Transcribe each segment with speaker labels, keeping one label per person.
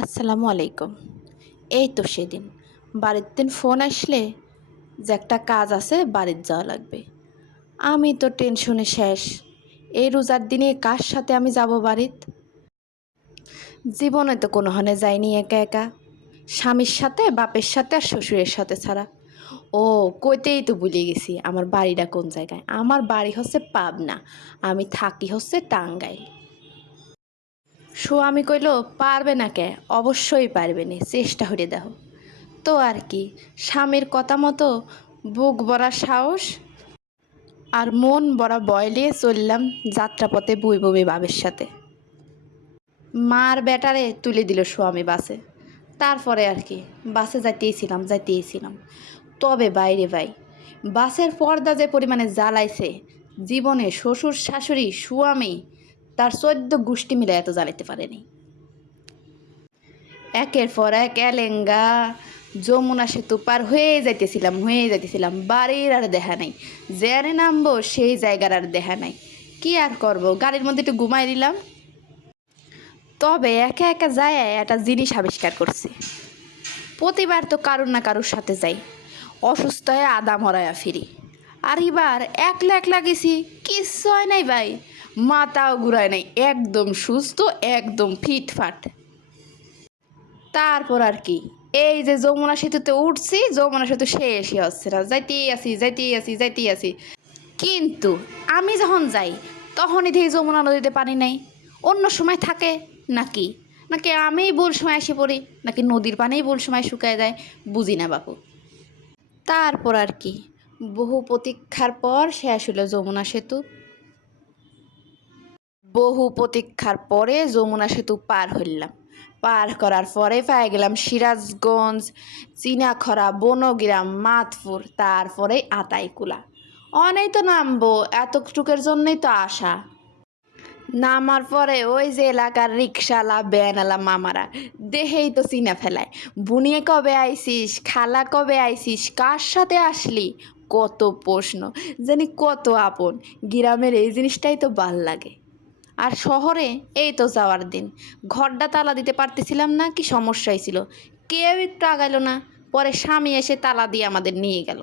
Speaker 1: আসসালামু আলাইকুম। এই তো সেদিন। বাড়ির দিন ফোন আসলে যে একটা কাজ আছে, বাড়ির যাওয়া লাগবে। আমি তো টেনশনে শেষ। এই রোজার দিনে কার সাথে আমি যাব বাড়িত জীবনে তো কোনো হনে যাইনি একা একা। স্বামীর সাথে, বাপের সাথে আর শ্বশুরের সাথে ছাড়া। ও, কইতেই তো ভুলে গেছি, আমার বাড়িটা কোন জায়গায়? আমার বাড়ি হচ্ছে পাবনা, আমি থাকি হচ্ছে টাঙ্গাইল। স্বামী কইল, পারবে না কে? অবশ্যই পারবে না, চেষ্টা হয়ে দেখো। তো আর কি, স্বামীর কথা মতো বুক ভরা সাহস আর মন বড়া বয়লিয়ে চললাম যাত্রাপথে বুই বমি বাবের সাথে। মার ব্যাটারে তুলে দিল স্বামী বাসে। তারপরে আর কি, বাসে যাইতেইছিলাম যাইতেইছিলাম। তবে বাইরে ভাই, বাসের পর্দা যে পরিমাণে জ্বালাইছে, জীবনে শ্বশুর শাশুড়ি, স্বামী তার চোদ্দ গোষ্ঠী মিলে এত জ্বালাইতে পারেনি। একের পর এক এলেঙ্গা, যমুনা সেতু পার হয়ে যাইতেছিলাম হয়ে যাইতেছিলাম, বাড়ির আর দেখা নাই। যেয়ারে নামবো, সেই জায়গার আর দেখা নাই। কি আর করব, গাড়ির মধ্যে একটু ঘুমাই দিলাম। তবে একা একা যায় একটা জিনিস আবিষ্কার করছি। প্রতিবার তো কারুর না কারুর সাথে যাই। অসুস্থ হয়ে আদা মরায়া ফিরি। আর এবার একলা একলা গেছি কিচ্ছু হয় নাই ভাই। মাথাও ঘুরায় নাই, একদম সুস্থ, একদম ফিটফাট তারপর আর কি, এই যে যমুনা সেতুতে উঠছি, যমুনা সেতু শেষই হচ্ছে না, যাইতেই আসি যাইতেই আসি যাইতেই আসি কিন্তু আমি যখন যাই, তখনই দেখি যমুনা নদীতে পানি নাই। অন্য সময় থাকে নাকি? নাকি আমিই ভুল সময় এসে পড়ি? নাকি নদীর পানিই ভুল সময় শুকায় যায়? বুঝি না বাপু। তারপর আর কি, বহু প্রতীক্ষার পর শেষ হলো যমুনা সেতু। বহু প্রতীক্ষার পরে যমুনা সেতু পার হইলাম। পার করার পরে পেয়ে গেলাম সিরাজগঞ্জ, চিনাখরা, বনগ্রাম মাতপুর তারপরে আতাইকুলা। অনেক তো নামবো, এতটুকের জন্যই তো আসা নামার পরে ওই যে এলাকার রিক্সালা ব্যানালা মামারা, দেহেই তো চিনা ফেলায়। বুনিয়ে কবে আইসিস, খালা কবে আইসিস, কার সাথে আসলি? কত প্রশ্ন, জানি কত আপন। গ্রামের এই জিনিসটাই তো ভালো লাগে। আর শহরে এই তো যাওয়ার দিন। ঘরটা তালা দিতে পারতেছিলাম না, কি সমস্যা হয়েছিল কেউ একটু আগাইলো না, পরে স্বামী এসে তালা দিয়ে আমাদের নিয়ে গেল।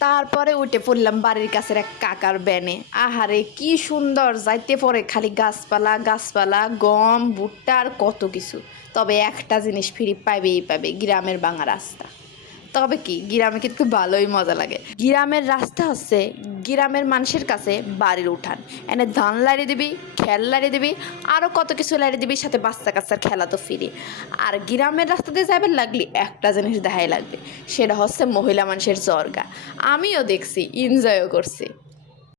Speaker 1: তারপরে উঠে পড়লাম বাড়ির কাছের এক কাকার ব্যানে আহারে, কি সুন্দর, যাইতে পরে খালি গাছপালা গাছপালা, গম, ভুট্টা আর কত কিছু। তবে একটা জিনিস ফিরি পাইবেই পাবে গ্রামের বাঙা রাস্তা। তবে কি, গ্রামে কিন্তু ভালোই মজা লাগে। গ্রামের রাস্তা হচ্ছে, গ্রামের মানুষের কাছে বাড়ির উঠান। এনে ধান লাড়িয়ে দিবি খেল লাড়িয়ে দিবি আরও কত কিছু লাড়িয়ে দিবি, সাথে বাচ্চা কাচ্চার খেলা তো ফিরি আর গ্রামের রাস্তাতে দিয়ে যাবেন লাগলি একটা জিনিস দেখাই লাগবে, সেটা হচ্ছে মহিলা মানুষের জর্গা। আমিও দেখছি এনজয়ও করছি।